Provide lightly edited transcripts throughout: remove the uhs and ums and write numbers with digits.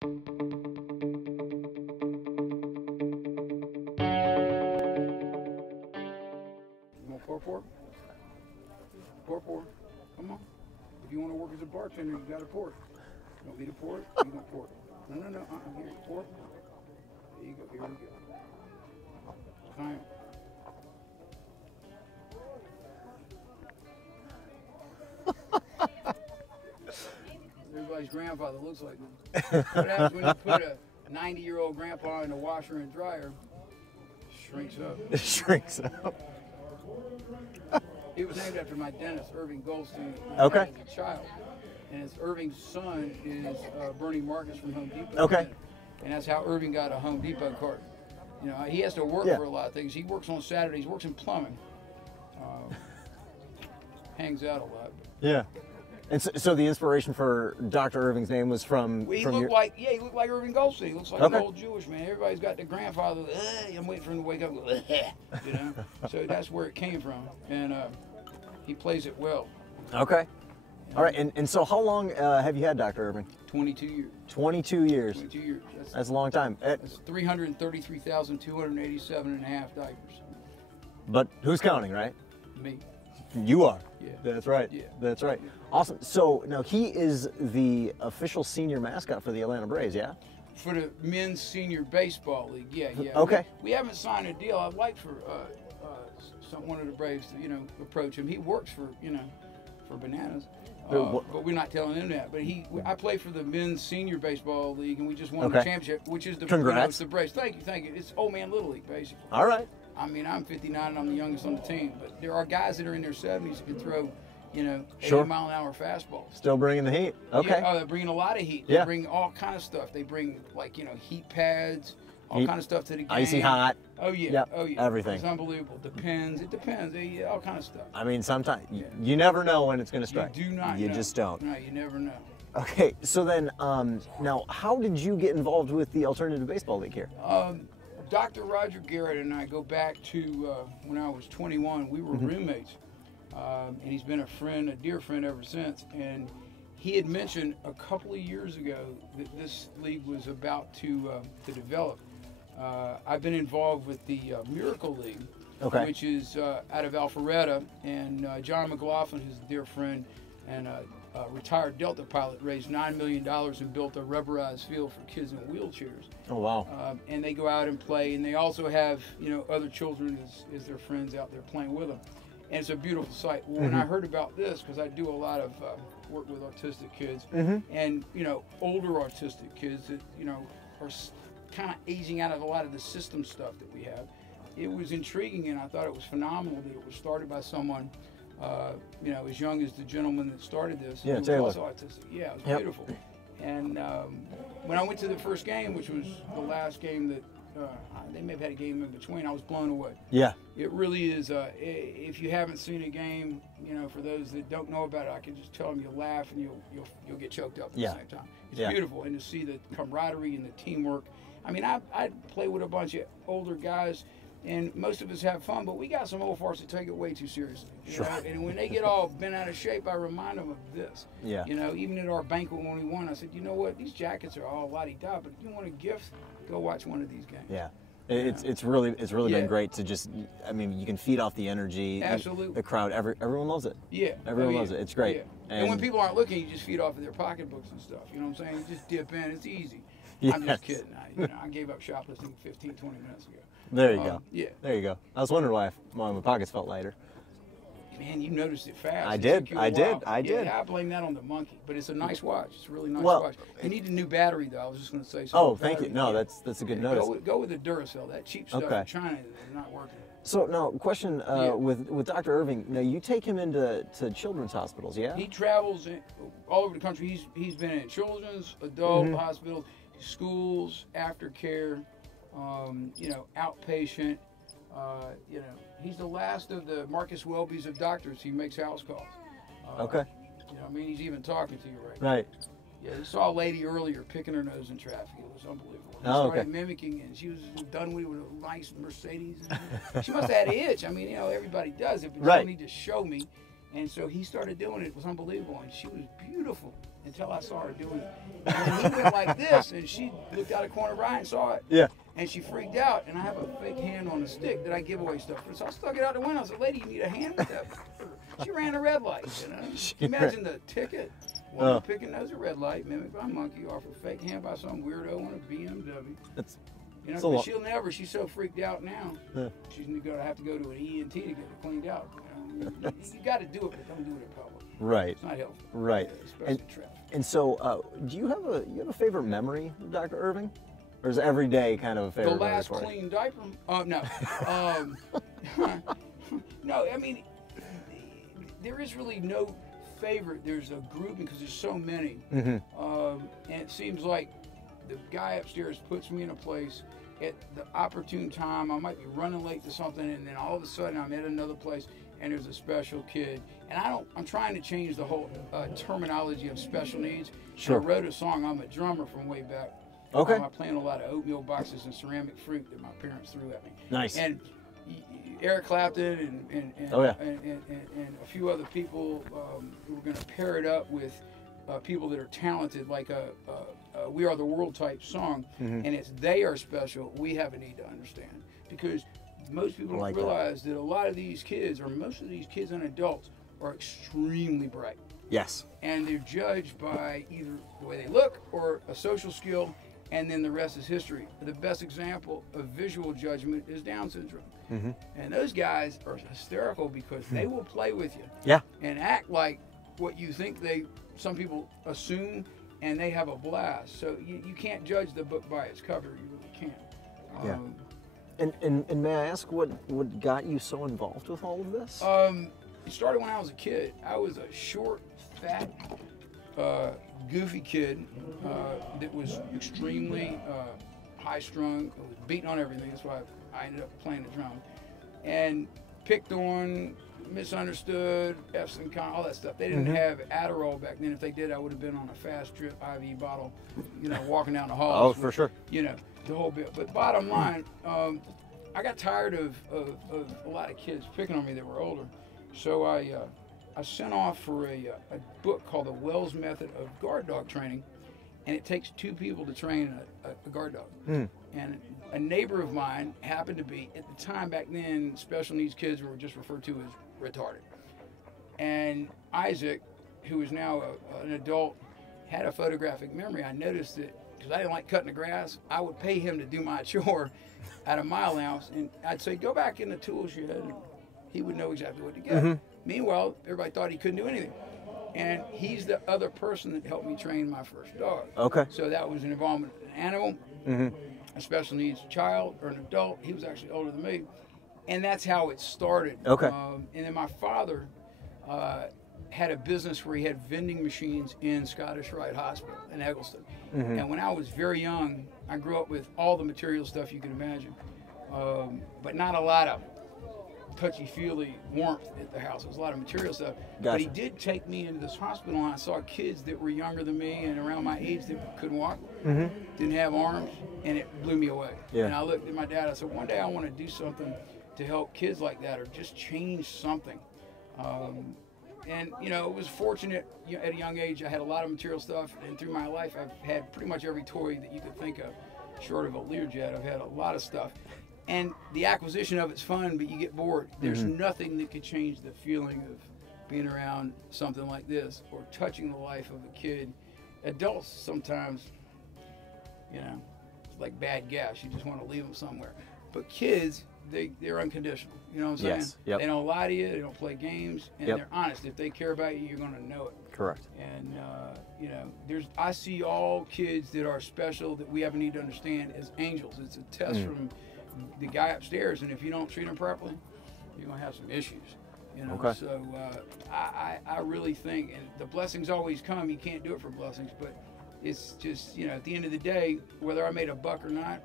You want pour? Pour. Come on. If you want to work as a bartender, you got to pour. You want me to pour it? You don't pour it. No. Here, pour. There you go. Here we go. Time. Everybody's grandfather looks like me. What happens when you put a 90-year-old grandpa in a washer and dryer? Shrinks up. It shrinks up. It was named after my dentist, Irving Goldstein, Okay. as a child. And it's Irving's son is Bernie Marcus from Home Depot. Okay. And that's how Irving got a Home Depot card. You know, he has to work for a lot of things. He works on Saturdays, works in plumbing. Hangs out a lot. Yeah. And so the inspiration for Dr. Irving's name was from He looked like Irving Goldstein. He looks like Okay. an old Jewish man. Everybody's got the grandfather. I'm waiting for him to wake up. You know, so that's where it came from, and he plays it well. Okay. All right. And so how long have you had Dr. Irving? 22 years. 22 years. 22 years. That's a long time. That's 333,287 and a half diapers. But who's counting, right? Me. You are. Yeah. That's right. Yeah. That's right. Awesome. So now he is the official senior mascot for the Atlanta Braves, yeah? For the men's senior baseball league, yeah. Okay. We haven't signed a deal. I'd like for one of the Braves to, approach him. He works for, for Bananas. But we're not telling him that. But I play for the men's senior baseball league, and we just won the championship, which is the Congrats. The Braves. Thank you. It's old man little league basically. All right. I mean, I'm 59 and I'm the youngest on the team, but there are guys that are in their 70s that can throw, 80-mile-an-hour fastballs. Still bringing the heat. Okay. Yeah, they're bringing a lot of heat. They bring all kind of stuff. They bring heat pads, all kind of stuff to the game. Icy hot. Oh yeah. Yep. Oh yeah. Everything. It's unbelievable. Depends. It depends. All kind of stuff. I mean, sometimes you never know when it's going to strike. You do not. You know. just don't. No, you never know. Okay. So then, now, how did you get involved with the Alternative Baseball League here? Dr. Roger Garrett and I go back to when I was 21. We were roommates, and he's been a dear friend ever since. And he had mentioned a couple of years ago that this league was about to develop. I've been involved with the Miracle League, which is out of Alpharetta, and John McLaughlin, who's a dear friend and a retired Delta pilot, raised $9 million and built a rubberized field for kids in wheelchairs. Oh, wow. And they go out and play, and they also have, other children as their friends out there playing with them. And it's a beautiful sight. Well, when I heard about this, because I do a lot of work with autistic kids, and, older autistic kids that, are kind of aging out of a lot of the system stuff that we have, it was intriguing, and I thought it was phenomenal that it was started by someone as young as the gentleman that started this. Yeah, who was Taylor. also autistic. Yeah, it was beautiful. And when I went to the first game, which was the last game that they may have had a game in between, I was blown away. Yeah. It really is. If you haven't seen a game, for those that don't know about it, I can just tell them you'll laugh and you'll get choked up at the same time. It's beautiful, and to see the camaraderie and the teamwork. I mean, I play with a bunch of older guys. And most of us have fun, but we got some old farts that take it way too seriously. You know? And when they get all bent out of shape, I remind them of this. Yeah. Even at our banquet when we won, I said, you know what? These jackets are all la-di-da, but if you want a gift, go watch one of these games. Yeah. It's really been great to just, I mean, you can feed off the energy. Absolutely. The crowd, everyone loves it. Yeah. Everyone loves it. It's great. Yeah. And when people aren't looking, you just feed off of their pocketbooks and stuff. You know what I'm saying? You just dip in. It's easy. Yes. I'm just kidding. I gave up shoplifting 15, 20 minutes ago. There you go. Yeah. There you go. I was wondering why my pockets felt lighter. Man, you noticed it fast. I did. I did. Yeah, I blame that on the monkey, but it's a nice watch. It's a really nice watch. You need a new battery, though. I was just going to say something. Oh, thank you. No, that's a good notice. Go with the Duracell. That cheap stuff in China is not working. So now, question with Dr. Irving. Now, you take him into children's hospitals, yeah? He travels all over the country. He's been in children's, adult hospitals, schools, aftercare, outpatient. He's the last of the Marcus Welby's of doctors. He makes house calls. He's even talking to you right now. Right. Yeah, I saw a lady earlier picking her nose in traffic. It was unbelievable. He started mimicking, and she was done with a nice Mercedes. She must have had an itch. I mean, everybody does it, but you don't need to show me. And so he started doing it. It was unbelievable, and she was beautiful. until I saw her doing it. And he went like this, and she looked out the corner of her eye and saw it. Yeah. And she freaked out, and I have a fake hand on a stick that I give away stuff for. So I stuck it out the window. I said, lady, you need a hand with that? She ran a red light, you know? Imagine the ticket. Woman picking nose a red light, mimicked by a monkey, offered a fake hand by some weirdo on a BMW. You know, but she'll never, she's so freaked out now, she's going to have to go to an ENT to get it cleaned out. You know? You got to do it, but don't do it in public. Right. It's not healthy. Right. Especially traffic. And so, do you have a favorite memory, Dr. Irving? Or is every day kind of a favorite? The last clean diaper? No. No, I mean, there is really no favorite. There's a grouping because there's so many. And it seems like the guy upstairs puts me in a place at the opportune time. I might be running late to something, and then all of a sudden I'm at another place and there's a special kid. And I'm trying to change the whole terminology of special needs. Sure. I wrote a song. I'm a drummer from way back. Okay. I played a lot of oatmeal boxes and ceramic fruit that my parents threw at me. Nice. And Eric Clapton and a few other people who were going to pair it up with people that are talented, like a We Are the World type song. And it's They Are Special, We Have a Need to Understand. Because most people don't realize that a lot of these kids, or most of these kids and adults, are extremely bright. Yes. And they're judged by either the way they look or a social skill, and then the rest is history. The best example of visual judgment is Down syndrome. And those guys are hysterical because they will play with you and act like what you think some people assume, and they have a blast. So you can't judge the book by its cover. You really can't. And may I ask what got you so involved with all of this? It started when I was a kid. I was a short, fat, goofy kid that was extremely high-strung, was beating on everything. That's why I ended up playing the drums. And picked on, misunderstood, F's and cons, all that stuff. They didn't have Adderall back then. If they did, I would have been on a fast drip IV bottle, walking down the hall. Oh, for sure. The whole bit. But bottom line, I got tired of a lot of kids picking on me that were older. So I sent off for a book called The Wells Method of Guard Dog Training, and it takes 2 people to train a guard dog. And a neighbor of mine happened to be, at the time back then, special needs kids were just referred to as retarded. And Isaac, who is now an adult, had a photographic memory. I noticed that, because I didn't like cutting the grass, I would pay him to do my chore out of my allowance, and I'd say, go back in the tool shed, and he would know exactly what to get. Meanwhile, everybody thought he couldn't do anything. And he's the other person that helped me train my first dog. Okay. So that was an involvement in an animal, a special needs child, or an adult. He was actually older than me. And that's how it started. Okay. And then my father had a business where he had vending machines in Scottish Rite Hospital in Eggleston. And when I was very young, I grew up with all the material stuff you can imagine, but not a lot of touchy-feely warmth at the house. There was a lot of material stuff. Gotcha. But he did take me into this hospital, and I saw kids that were younger than me and around my age that couldn't walk, didn't have arms, and it blew me away. And I looked at my dad, I said, one day I want to do something to help kids like that, or just change something. And, it was fortunate at a young age. I had a lot of material stuff, and through my life, I've had pretty much every toy that you could think of, short of a Learjet. I've had a lot of stuff. And the acquisition of it's fun, but you get bored. There's nothing that could change the feeling of being around something like this or touching the life of a kid. Adults sometimes, it's like bad gas. You just want to leave them somewhere. But kids, they're unconditional. You know what I'm saying? Yes. Yep. They don't lie to you. They don't play games. And they're honest. If they care about you, you're going to know it. Correct. And, I see all kids that are special that we have a need to understand as angels. It's a test from the guy upstairs, and if you don't treat him properly, you're going to have some issues. Okay. So I really think, and the blessings always come. You can't do it for blessings, but it's just, at the end of the day, whether I made a buck or not,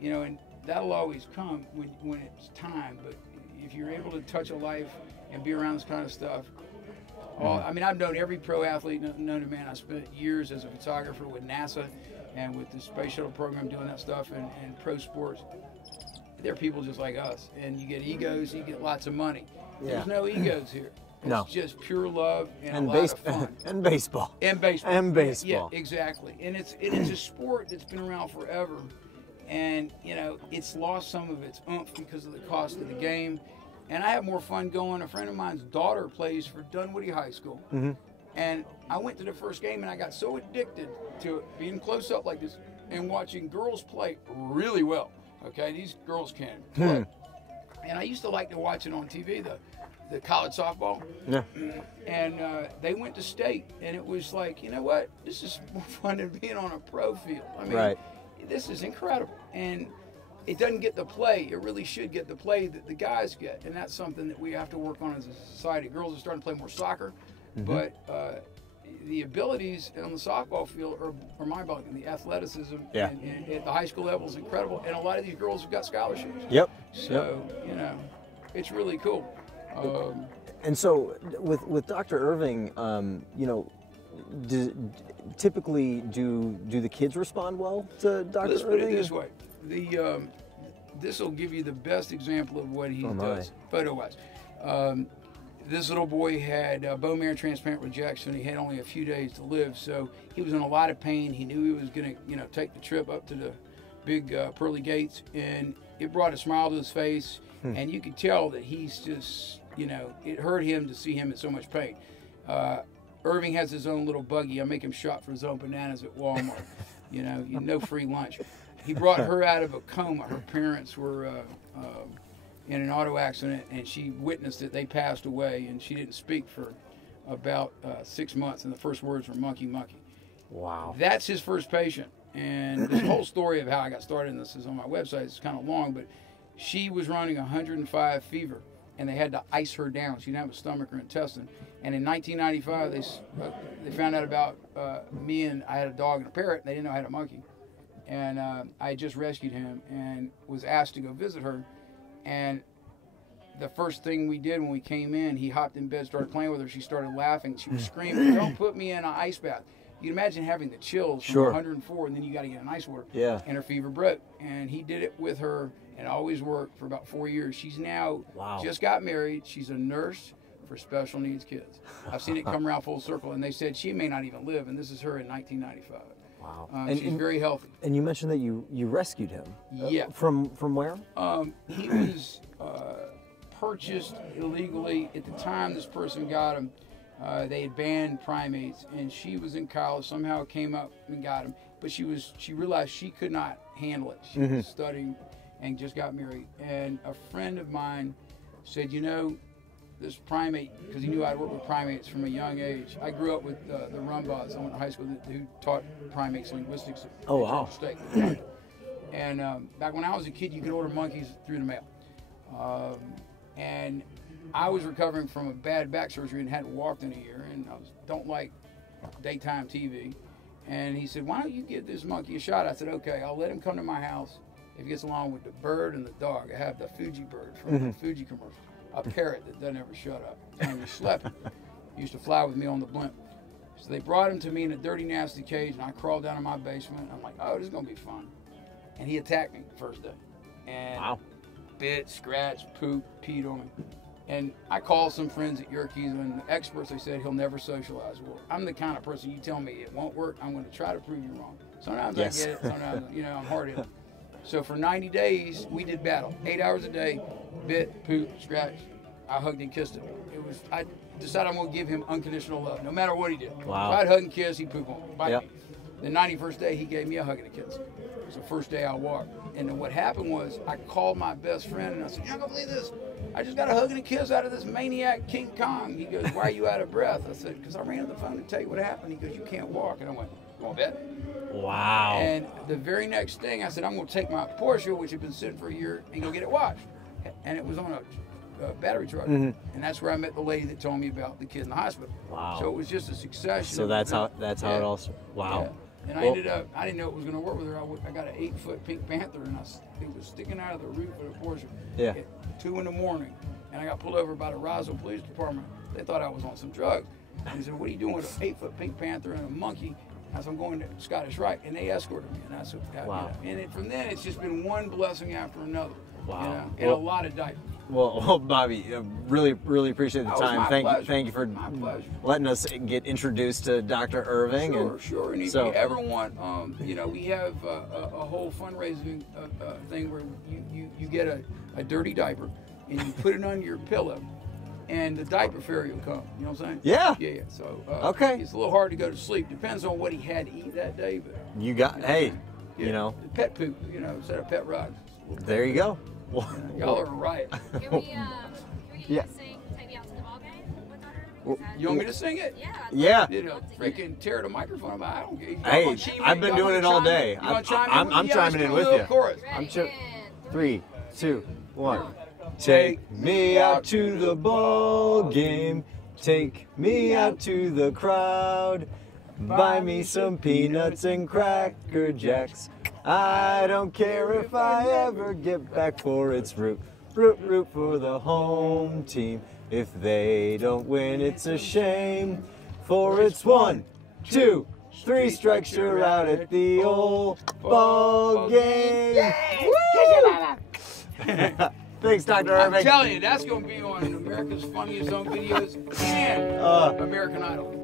and that'll always come when it's time. But if you're able to touch a life and be around this kind of stuff, I've known every pro athlete known to man. I spent years as a photographer with NASA and with the space shuttle program doing that stuff and pro sports. They're people just like us, and you get egos, you get lots of money. There's no egos here. It's No. just pure love and a lot base of fun. and baseball. And baseball. And baseball. Yeah, exactly. And it's a sport that's been around forever. And, you know, it's lost some of its oomph because of the cost of the game. And I have more fun going. A friend of mine's daughter plays for Dunwoody High School. Mm-hmm. And I went to the first game and I got so addicted to it, being close up like this and watching girls play really well. Okay, these girls can play. And I used to like to watch it on TV, the college softball. Yeah. And they went to state, and it was like, you know what? This is more fun than being on a pro field. I mean, Right. This is incredible. And it doesn't get the play. It really should get the play that the guys get. And that's something that we have to work on as a society. Girls are starting to play more soccer, but the abilities on the softball field are mind-boggling. The athleticism and at the high school level is incredible. And a lot of these girls have got scholarships. Yep. So, you know, it's really cool. And so with Dr. Irving, you know, typically do the kids respond well to Dr. Let's Irving? put it this way. This will give you the best example of what he does, photo-wise. This little boy had bone marrow transplant rejection. He had only a few days to live, so he was in a lot of pain. He knew he was going to, you know, take the trip up to the big pearly gates, and it brought a smile to his face. And you could tell that he's just, you know, it hurt him to see him in so much pain. Irving has his own little buggy. I make him shop for his own bananas at Walmart. You know, no free lunch. He brought her out of a coma. Her parents were in an auto accident, and she witnessed it. They passed away, and she didn't speak for about 6 months. And the first words were "monkey, monkey." Wow. That's his first patient. And this whole story of how I got started in this is on my website. It's kind of long, but she was running 105 fever, and they had to ice her down. She didn't have a stomach or intestine. And in 1995, they found out about me, and I had a dog and a parrot. And they didn't know I had a monkey. And I had just rescued him and was asked to go visit her. And the first thing we did when we came in, he hopped in bed, started playing with her. She started laughing. She was screaming, "Don't put me in an ice bath." You can imagine having the chills from 104, and then you got to get in ice water. Yeah. And her fever broke. And he did it with her, and always worked for about 4 years. She's now just got married. She's a nurse for special needs kids. I've seen it come around full circle, and they said she may not even live, and this is her in 1995. Wow. She's very healthy. And you mentioned that you rescued him. Yeah. From where? He was purchased illegally. At the time this person got him, they had banned primates, and she was in college. Somehow came up and got him, but she realized she could not handle it. She was studying and just got married. And a friend of mine said, you know, this primate, because he knew I'd worked with primates from a young age. I grew up with the Rumbaghs. I went to high school who taught primates linguistics at Georgia State. And back when I was a kid, you could order monkeys through the mail. And I was recovering from a bad back surgery and hadn't walked in a year, and I don't like daytime TV. And he said, why don't you give this monkey a shot? I said, okay, I'll let him come to my house if he gets along with the bird and the dog. I have the Fuji bird from the Fuji commercial. A parrot that doesn't ever shut up. And he slept. He used to fly with me on the blimp. So they brought him to me in a dirty, nasty cage, and I crawled down in my basement. I'm like, oh, this is going to be fun. And he attacked me the first day. And bit, scratched, pooped, peed on me. And I called some friends at Yerkes, and the experts, they said he'll never socialize. Well, I'm the kind of person, you tell me it won't work, I'm going to try to prove you wrong. Sometimes I get it, sometimes, you know, I'm hard-headed. So for 90 days, we did battle. 8 hours a day, bit, pooped, scratched. I hugged and kissed him. I decided I'm going to give him unconditional love, no matter what he did. Wow. If I'd hug and kiss, he'd poop on me, bite me. The 91st day, he gave me a hug and a kiss. It was the first day I walked. And then what happened was, I called my best friend, and I said, you're not going to believe this. I just got a hug and a kiss out of this maniac King Kong. He goes, why are you out of breath? I said, because I ran on the phone to tell you what happened. He goes, you can't walk. And I went, you want to bet? Wow. And the very next thing, I said, I'm going to take my Porsche, which had been sitting for a year, and go get it washed. And it was on a battery truck. And that's where I met the lady that told me about the kid in the hospital. Wow. So it was just a succession. So that's how it all started. Wow. Yeah. And I ended up, I didn't know it was going to work with her. I got an 8-foot Pink Panther, and it was sticking out of the roof of the Porsche at 2 in the morning. And I got pulled over by the Roswell Police Department. They thought I was on some drugs. And they said, what are you doing with an 8-foot Pink Panther and a monkey? I said, I'm going to Scottish Rite. And they escorted me. And I said, wow. And from then, it's just been one blessing after another. Wow. You know, and a lot of diapers. Well, Bobby, really appreciate the That was time. my pleasure. Thank you for My pleasure. letting us get introduced to Dr. Irving. Sure. And if so- you ever want, you know, we have a whole fundraising thing where you get a dirty diaper and you put it under your pillow, and the diaper fairy will come. You know what I'm saying? Yeah. Yeah. So Okay. it's a little hard to go to sleep. Depends on what he had to eat that day, but You got, hey, yeah, you know, pet poop. You know, instead of pet rugs. there you go. Well, Y'all are a riot. Can we get you to sing "Take Me Out to the Ball Game" with Dr. Irving? Is that- You want me to sing it? Yeah. yeah. You know, freaking tear the microphone. I don't care. Hey, I've been doing it all day. I'm chiming in with you. Chorus. Ready, chip- and 3, 2, 1. Take me out to the ball game. Take me out to the crowd. Buy me some peanuts and Cracker Jacks. I don't care if I ever get back, for it's root for the home team. If they don't win, it's a shame. For it's 1, 2, 3 strikes, you're out at the old ball game. Thanks, Dr. I'm Irving. telling you, that's going to be on America's Funniest Home Videos and American Idol.